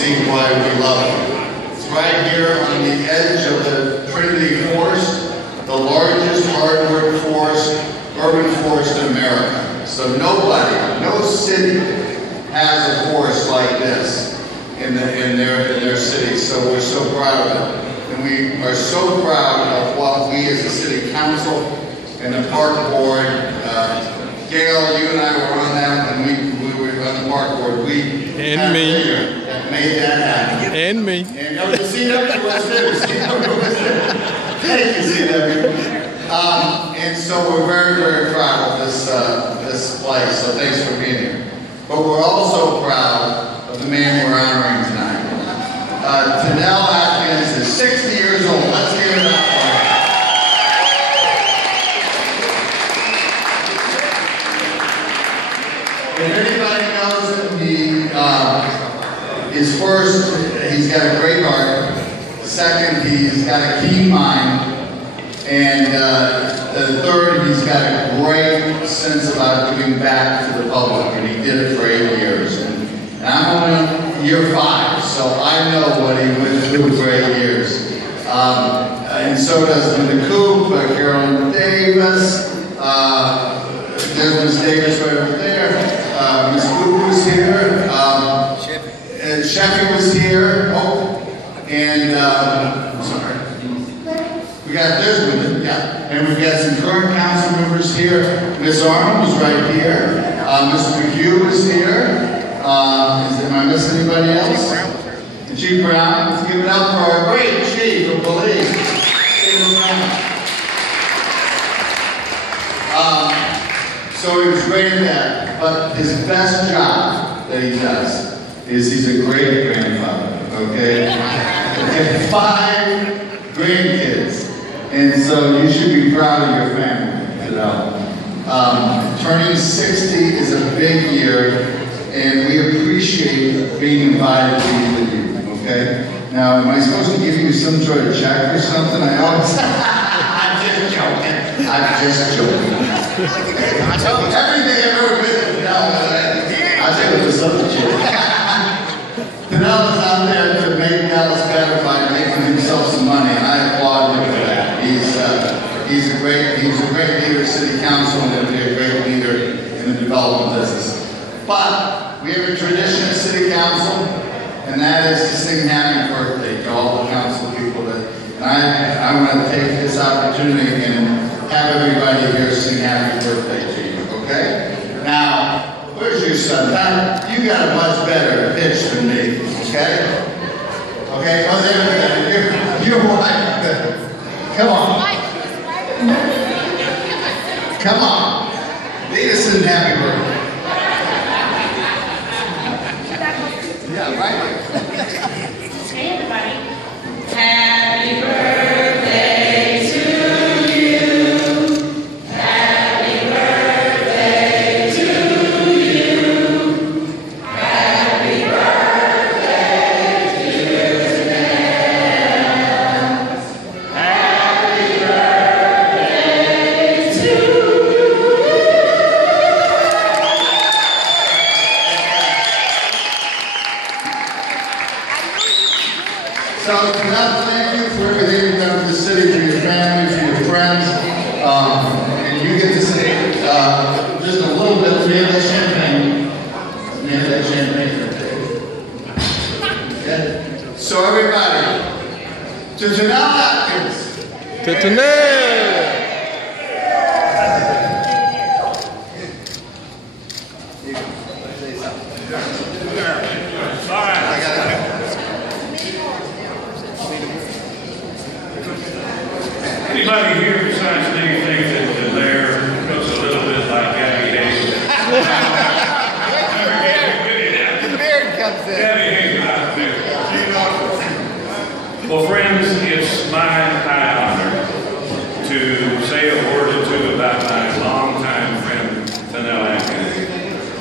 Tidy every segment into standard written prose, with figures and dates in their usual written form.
see why we love it. It's right here on the edge of the Trinity Forest, the largest hardwood forest, urban forest in America. So nobody, no city has a forest like this in their city. So we're so proud of it. And we are so proud of what we as a city council and the park board, Gail, you and I were on that when we were on the park board. We and me that made that happen. And me. And the CW was there. Thank you, CW. And so we're very, very proud of this place. So thanks for being here. But we're also proud of the man we're honoring tonight. Tennell Atkins is 60 years old. Let's give it up. If anybody knows him, he's got a great heart. Second, he's got a keen mind. And the third, he's got a great sense about giving back to the public. And he did it for 8 years. And I'm only year 5, so I know what he went through for 8 years. And so does Linda Coop, Carolyn Davis, there's Ms. Davis right over there. Ms. Coop was here. Sheffy was here. Oh, and I'm sorry. There's Linda, yeah. And we've got some current council members here. Ms. Arnold was right here. Mr. McHugh was here. Am I missing anybody else? Chief Brown. Let's give it up for our great chief of police. So he was great at that, but his best job that he does is he's a great grandfather, okay? And 5 grandkids, and so you should be proud of your family, you know. Turning 60 is a big year, and we appreciate being invited to be with you, okay? Now, am I supposed to give you some sort of check or something? I always I'm just joking. I'm just joking. Everything I've ever been to Tennell, I think it was something joke. Tennell is out there to make Dallas better by making himself some money, and I applaud him for that. He's a great leader of city council, and he'll be a great leader in the development business. But we have a tradition at city council, and that is to sing happy birthday to all the council people. And I want to take this opportunity and have everybody here sing happy birthday to you, okay? Now, where's your son? You got a much better pitch than me, okay? Okay, oh, there, you're white. Come on. Come on. Lead us in happy birthday. Yeah, right. Hey, everybody. Happy birthday to you. Happy birthday to you. Happy birthday to Tennell. Happy birthday to you. So, Tennell, thank you for everything you've done for the city, for your family, for your friends. And you get to say just a little bit of that champagne. That champagne okay? So, everybody, to Tennell Atkins. To Tennell. Anybody here besides me think that there looks a little bit like Gabby Hayes? The beard comes in. Gabby Hayes out there. Well, friends, it's my high honor to say a word or two about my longtime friend, Tennell Atkins,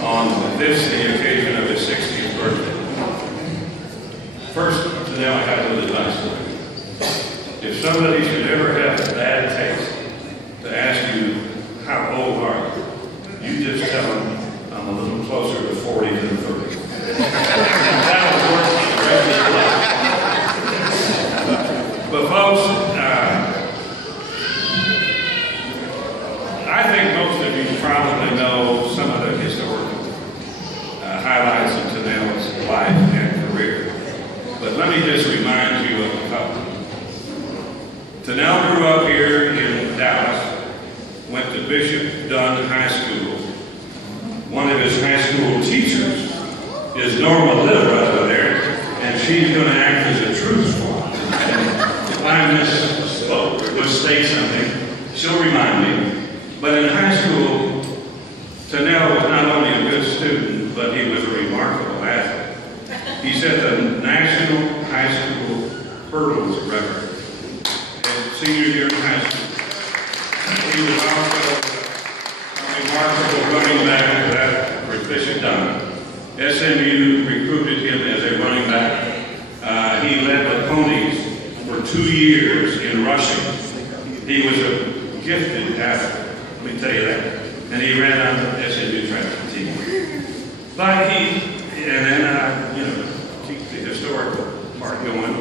on this, the occasion of his 60th birthday. First, Tennell, I have a little advice for you. If somebody should ever have a bad taste to ask you, how old are you? You just tell them, I'm a little closer to 40 than 30. That'll work let me just remind you of a couple. Tennell grew up here in Dallas, went to Bishop Dunn High School. One of his high school teachers is Norma Little over there, and she's going to act as a truth form. If I misspoke or mistake something, she'll remind me. But in high school, Tennell was not only a good student, but he was a remarkable athlete. He set the national high school hurdles record in senior year in high school. He was also a remarkable running back for Bishop Dunn. SMU recruited him as a running back. He led the Ponies for 2 years in rushing. He was a gifted athlete, let me tell you that. And he ran on the SMU track team. But keep the historical part going.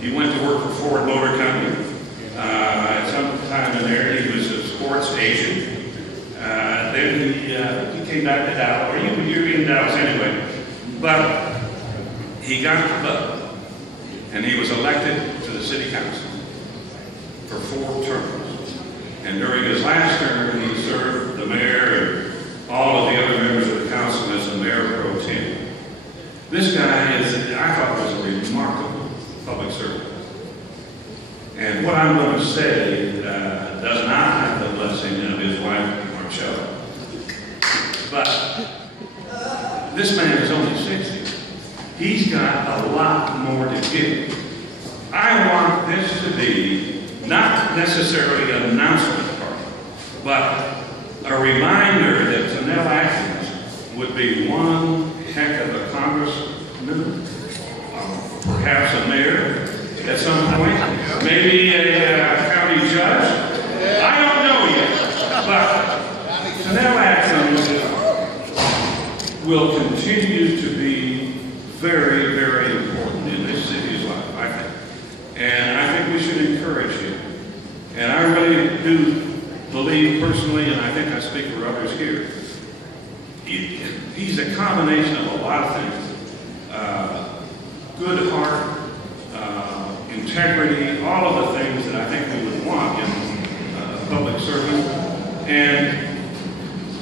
He went to work for Ford Motor Company. At some time in there, he was a sports agent. Then he came back to Dallas, or you're in Dallas anyway. But he got the vote, and he was elected to the city council for 4 terms. And during his last term, he served the mayor and all of the other members of the council as the mayor pro tem. This guy I thought was a remarkable public servant. And what I'm going to say does not have the blessing of his wife, Marcella. But this man is only 60. He's got a lot more to give. I want this to be not necessarily an announcement party, but a reminder that Tennell Atkins would be one heck of a congressman, perhaps a mayor at some point, maybe a county judge. I don't know yet, but Tennell Atkins will continue to be very, very important in this city's life, I think. And I think we should encourage him. And I really do believe personally, and I think I speak for others here, he's a combination of a lot of things. Good heart, integrity, all of the things that I think we would want in a public servant. And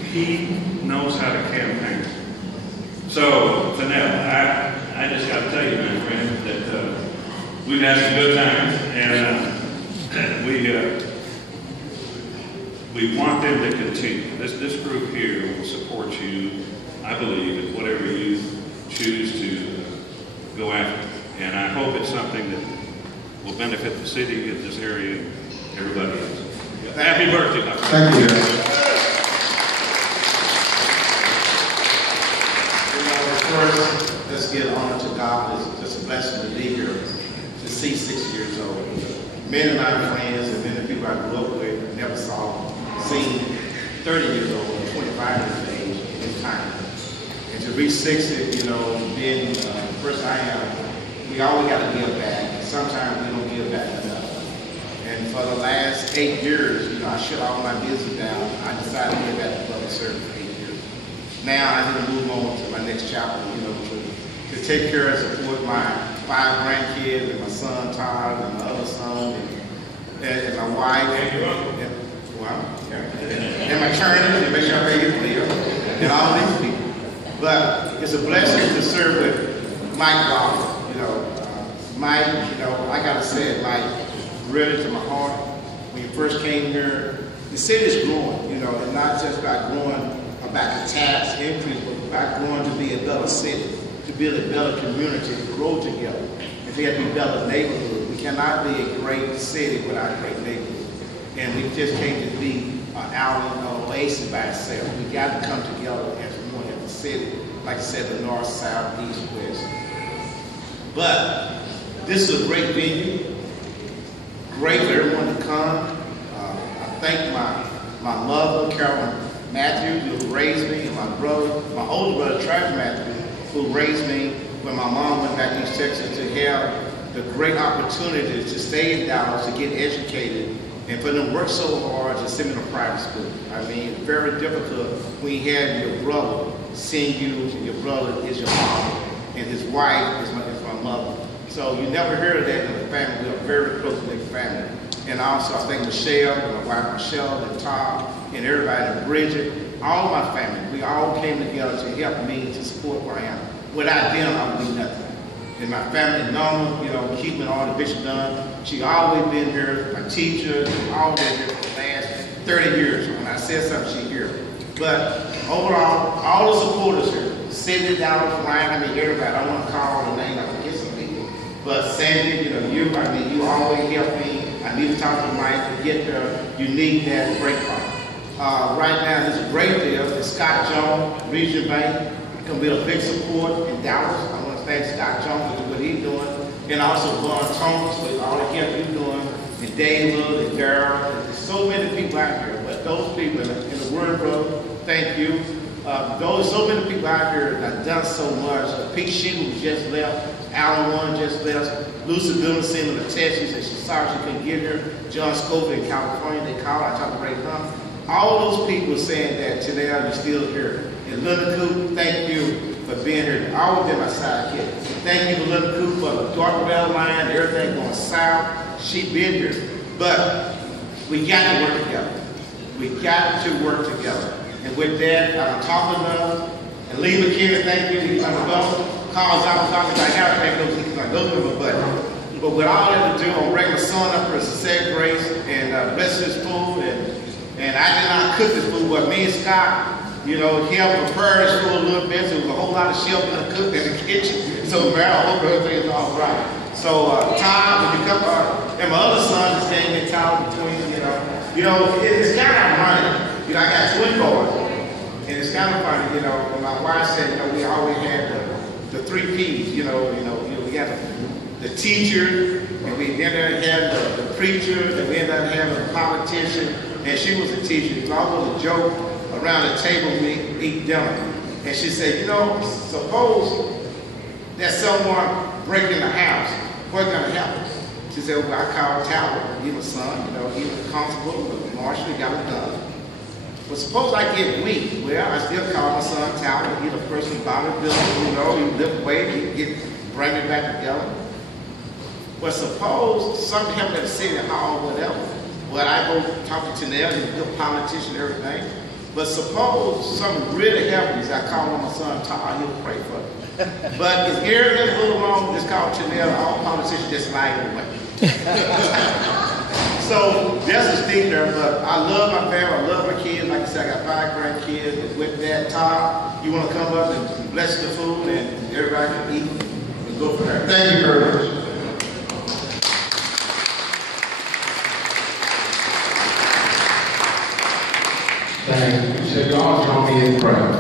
he knows how to campaign. So, Tennell, I just got to tell you, my friend, that we've had some good times, and we want them to continue. This group here will support you, I believe, in whatever you choose to go after. And I hope it's something that will benefit the city, in this area, everybody else. Happy birthday, my friend. Thank you. First, let's give honor to God. It's just a blessing to be here, to see 6 years old. Many of my friends and many people I grew up with never seen 30 years old or 25 years of age in this time. And to reach 60, being the person I am, we always got to give back. Sometimes we don't give back enough. And for the last 8 years, I shut all my business down. I decided to give back to public service for 8 years. Now I need to move on to my next chapter, to take care and support my 5 grandkids and my son Todd and my other son and my wife and my attorney, and make sure I make it clear, and all these people. But it's a blessing to serve with Mike Walker. Mike, I gotta say it, Mike, really to my heart. When you first came here, the city is growing, and not just about growing about the tax increase, but about growing to be a better city, to build a better community, to grow together, and to have to be better neighborhood. We cannot be a great city without a great neighborhood. And we just can't just be an island or oasis by itself. We got to come together as one as a city, like I said, the north, south, east, west. But this is a great venue, great for everyone to come. I thank my mother, Carolyn Matthews, who raised me, and my brother, my older brother, Travis Matthews, who raised me when my mom went back to East Texas, to have the great opportunity to stay in Dallas, to get educated, and for them to work so hard to send me to private school. I mean, it's very difficult when you have your brother seeing you, and your brother is your father, and his wife is my mother. So you never hear of that in the family. We are very close-knit family. And also, I think Michelle, and my wife Michelle, and Tom, and everybody, and Bridget, all my family, we all came together to help me to support where I am. Without them, I would be nothing. And my family, Norma, you know, keeping all the bishop done. She always been here, my teacher, all been here for the last 30 years. When I said something, she here. But overall, all the supporters here, $70 line, I mean, everybody, I don't want to call the name, I forget some people. But Sandy, you know, you always help me. I need to talk to Mike to get there. You need that break point. Right now, there's a great deal. It's Scott Jones, Region Bank. It's going to be a big support in Dallas. I want to thank Scott Jones for what he's doing. And also Vaughn Thomas with all the help he's doing. And David and Darryl. There's so many people out here. But those people in the Word Road, thank you. Those so many people out here that have done so much. Pete Sheehan just left. Alan Warren just left. Lucy Dillon sent him a text. She said she sorry she couldn't get here. John Scoville in California, they called. I talked to Ray Hunt. All those people saying that today you're still here. And Linda Coop, thank you for being here. I always been my sidekick. Thank you to Linda Coop for the dark rail line, everything going south. She been here. But we got to work together. We got to work together. And with that, I'm talking enough. And Lee McKinney, thank you. He's on the go. Carl Zalazar, I got to thank those because I go to him, but with all that to do, I'm bringing my son up for said grace and bless his food. And I did not cook this food, but me and Scott, you know, he helped prepare his food a little bit. So there was a whole lot of shelving and cooked in the kitchen. So, man, I hope everything is all right. So, Tom, when you come, and my other son just came in town between, you know, it's kind of ironic. You know, I got twin boys, and it's kind of funny, you know. And my wife said, you know, we always had the 3 P's, you know, we got the teacher, and we ended up having the preacher, and we ended up having a politician, and she was a teacher. It was always a joke around the table when we eat dinner. And she said, you know, suppose there's someone breaking the house, what's going to happen? She said, well, I called Talbot, he's my son, you know, he was a constable, but Marshall, he got it done. But suppose I get weak, well, I still call my son Talbot, he's the person who bought the building, you know, he lift weight, he bring it back together. But suppose something happened at the city hall or whatever. Well, I go talk to Tennell, he's a good politician and everything. But suppose something really happens, I call on my son Todd, he'll pray for it. But if everything's a little wrong, just call Tennell, all politicians just lie away. So that's a stick there, but I love my family, I love my kids. Like I said, I got 5 grandkids. And with that, Todd, you want to come up and bless the food and everybody can eat and go from there. Thank you very much. Thank you. So y'all join me in prayer.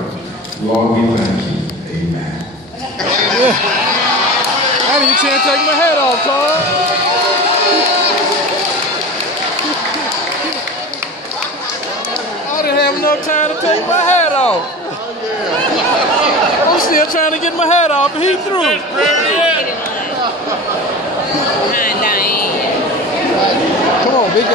Lord, we thank you. Amen. I didn't even take my hat off, Carl. I didn't have enough time to take my hat off. I'm still trying to get my hat off, and he threw it. Come on, Big.